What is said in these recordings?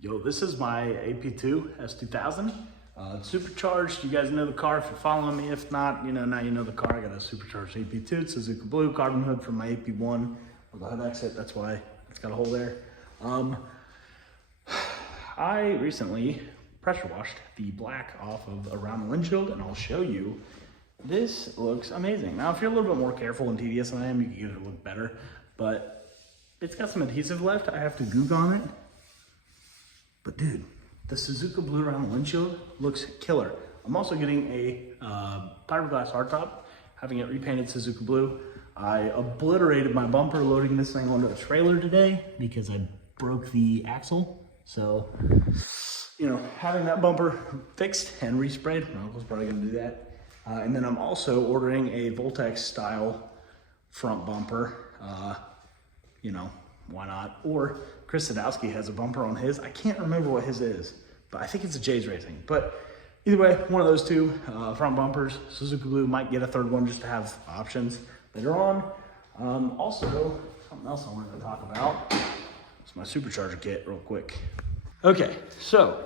Yo, this is my AP2 S2000. It's supercharged. You guys know the car if you're following me. If not, now you know the car. I got a supercharged AP2. It's Suzuka Blue carbon hood from my AP1 with a hood exit. That's why it's got a hole there. I recently pressure washed the black off of around the windshield, and I'll show you. This looks amazing. Now, if you're a little bit more careful and tedious than I am, you can get it to look better, but it's got some adhesive left. I have to goog on it. But dude, the Suzuka Blue around the windshield looks killer. I'm also getting a fiberglass hardtop, having it repainted Suzuka Blue. I obliterated my bumper loading this thing onto a trailer today because I broke the axle. So, having that bumper fixed and resprayed, my uncle's probably gonna do that. And then I'm also ordering a Voltex style front bumper. Why not? Or Chris Sadowski has a bumper on his. I can't remember what his is, but I think it's a J's Racing. But either way, one of those two front bumpers. Suzuka Blue might get a third one just to have options later on. Also, something else I wanted to talk about is my supercharger kit real quick. Okay, so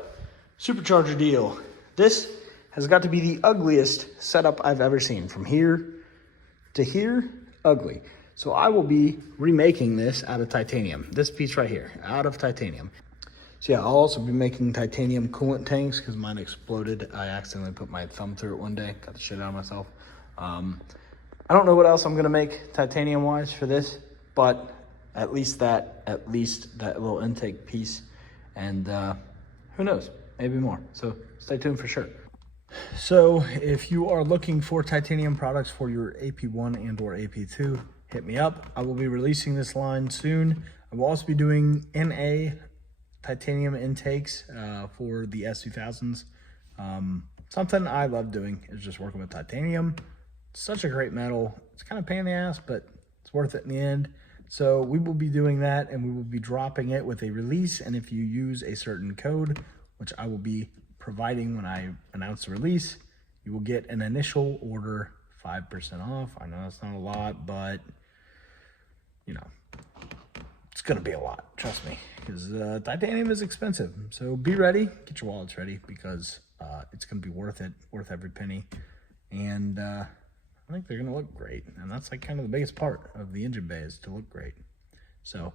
supercharger deal. This has got to be the ugliest setup I've ever seen. From here to here, ugly. So I will be remaking this out of titanium. This piece right here, out of titanium. So yeah, I'll also be making titanium coolant tanks because mine exploded. I accidentally put my thumb through it one day, got the shit out of myself. I don't know what else I'm gonna make titanium wise for this, but at least that little intake piece, and who knows, maybe more. So stay tuned for sure. So if you are looking for titanium products for your AP1 and or AP2, hit me up. I will be releasing this line soon. I will also be doing NA titanium intakes for the S2000s. Something I love doing is just working with titanium. It's such a great metal. It's kind of a pain in the ass, but it's worth it in the end. So we will be doing that, and we will be dropping it with a release. And if you use a certain code, which I will be providing when I announce the release, you will get an initial order 5% off. I know that's not a lot, but it's gonna be a lot, trust me, because titanium is expensive. So be ready, get your wallets ready, because it's gonna be worth it, worth every penny. And I think they're gonna look great, and that's like kind of the biggest part of the engine bay, is to look great. So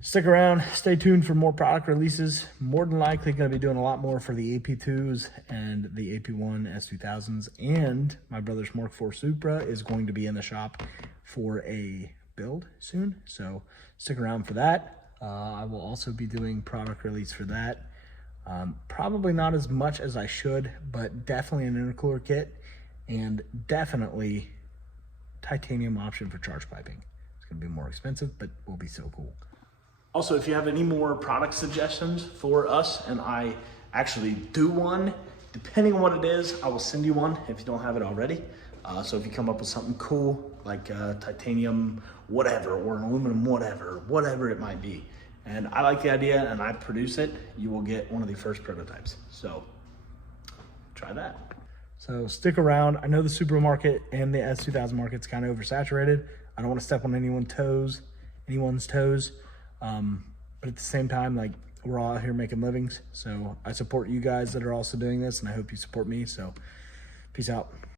stick around, stay tuned for more product releases. More than likely gonna be doing a lot more for the AP2s and the AP1 S2000s, and my brother's Mark IV Supra is going to be in the shop for a build soon, so stick around for that. I will also be doing product release for that. Probably not as much as I should, but definitely an intercooler kit, and definitely titanium option for charge piping. It's gonna be more expensive, but will be so cool. Also, if you have any more product suggestions for us, and I actually do one, depending on what it is, I will send you one if you don't have it already. So if you come up with something cool, like titanium whatever, or an aluminum whatever it might be, and I like the idea and I produce it, you will get one of the first prototypes. So try that. So stick around. I know the Supra market and the S2000 market's kind of oversaturated. I don't want to step on anyone's toes. But at the same time, like, we're all out here making livings. So I support you guys that are also doing this, and I hope you support me. So peace out.